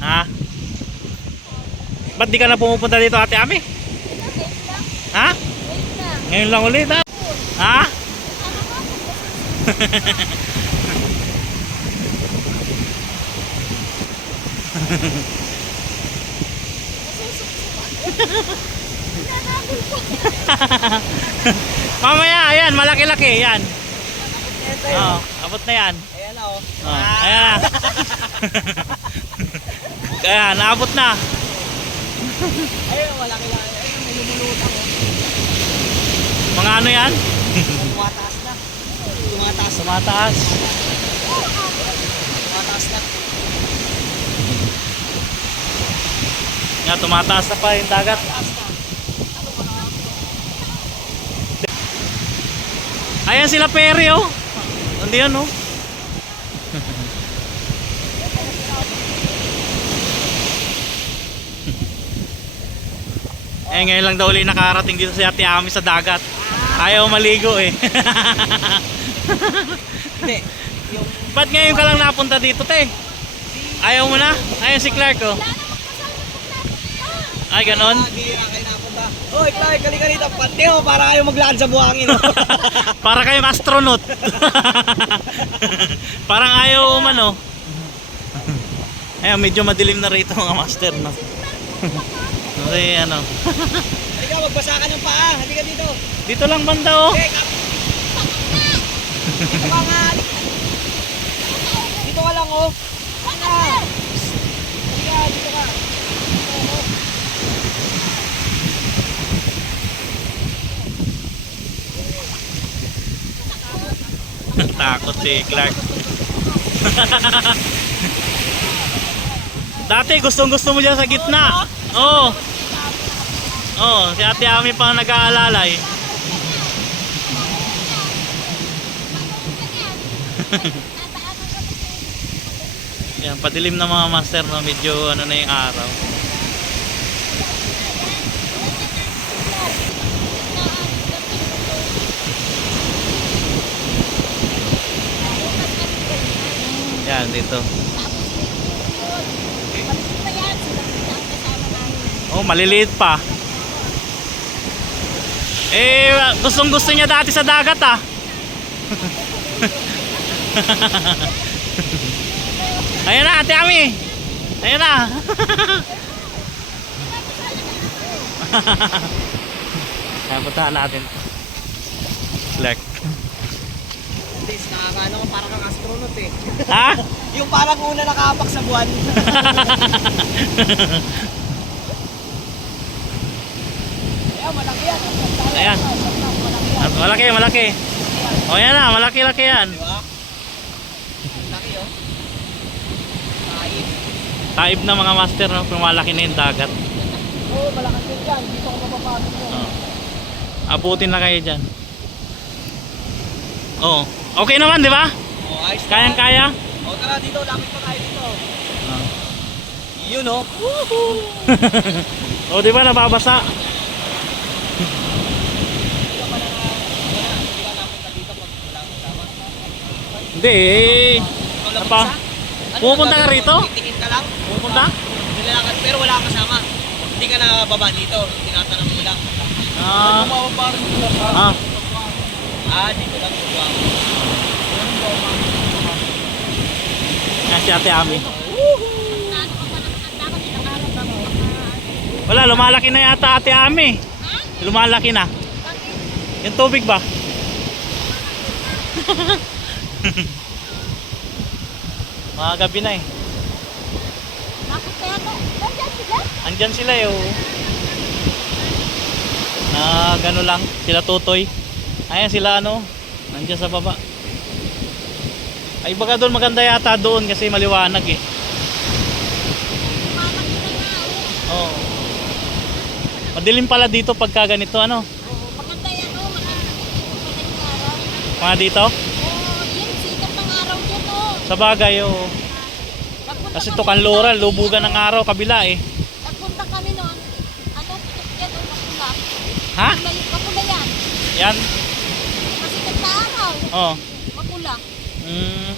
Ha? Ba't di ka na pumupunta dito, Ate Ami? Ha? Ngayon lang ulit, ha? Ha? Mamaya, ayan, malaki-laki, yan. Oh, abot na yan. Ayan na, oh. Oh, ayan na. Ayan, naabot na. Ayun, malaki lang. Ayun, may lumulutang, oh. Mga ano yan? Tumataas na. Tumataas. Tumataas. Tumataas na. Nga, tumataas na pa yung dagat. Ayan sila Perry, oh. Hindi yan, oh. Eh, ngayon lang daw ulit nakarating dito si Ate Ami sa dagat. Ayaw maligo, eh. Hindi. Yung... Ba't ngayon ka lang napunta dito, te? Ayaw mo na? Ayan si Clark, oh. Ay, ganon? Hindi na kayo napunta. Oy, Clark, kalika rito. Pati mo, para kayo maglaan sa buhangin, oh. Para kayong astronaut. Parang ayaw umano. Ayan, medyo madilim na rito mga master, no? Kasi ano. Halika, magbasa ka ng paa. Halika dito. Dito lang banda, oh. Okay, dito ka nga. Dito ka lang, oh. Halika. Halika, dito ka. Takot si Clark. Dati gustong-gusto mo dyan sa gitna. Oo. Oh, si Ate Ami pang nag-aalalay. Yan, padilim na mga master, no? Medyo ano na yung araw. Yan, dito. Oh, maliliit pa. Eh, gustong-gusto niya dati sa dagat, ah. Ayan na, Ate Ami. Ayan na. Kaya puntahan natin. Clark. Please, nakakaano ko parang kang astronaut, eh. Ha? Yung parang una nakapak sa buwan. Ayan, malaki yan. Ayan. Malaki, malaki. O yan na, malaki-laki yan. Di ba? Laki, oh. Taib. Taib na mga master, no? Pumalaki na yung dagat. Oo, malakas din dyan. Dito ko mapapagod mo. Oh. Abutin na kayo dyan. Oo. Okay naman, di ba? Oh, ayos na. Kayang-kaya? O, tara dito. Lapit pa tayo dito. Oh. Yun, oh. Woohoo! O, di ba nababasa? Hindi eh. Ikaw lang Apa? mag-isa? Pupunta ka rito? Titingin ka lang? Pupunta? Nilalakad, pero wala kang kasama. Hindi ka na baba dito. Tinatanong mo lang. Ah. Ah. Dito lang. Yan si Ate Ami. Wala, lumalaki na yata Ate Ami. Lumalaki na. Yung tubig ba? Mga gabi na eh. Bakit kaya to? Nandiyan sila? Andyan sila eh, oh. Na gano lang, sila tutoy. Ayan sila ano, nandiyan sa baba. Ay baka doon maganda yata doon kasi maliwanag eh. Malaki na nga, oh. Oo. Madilim pala dito pagka ganito ano. Oo, maganda yan, oh. Maganda araw. Mga dito, Oh, yun, sikat ng araw dyan, oh. sa bagay oh. Nagpunta Kasi kami to kanluran, noon, lubugan ng araw kabila eh. Nagpunta kami noon. Ano, putok yan, oh, kapula. Ha? Kapula yan. Yan. Masikat na araw. Oh. Kapula. Mm.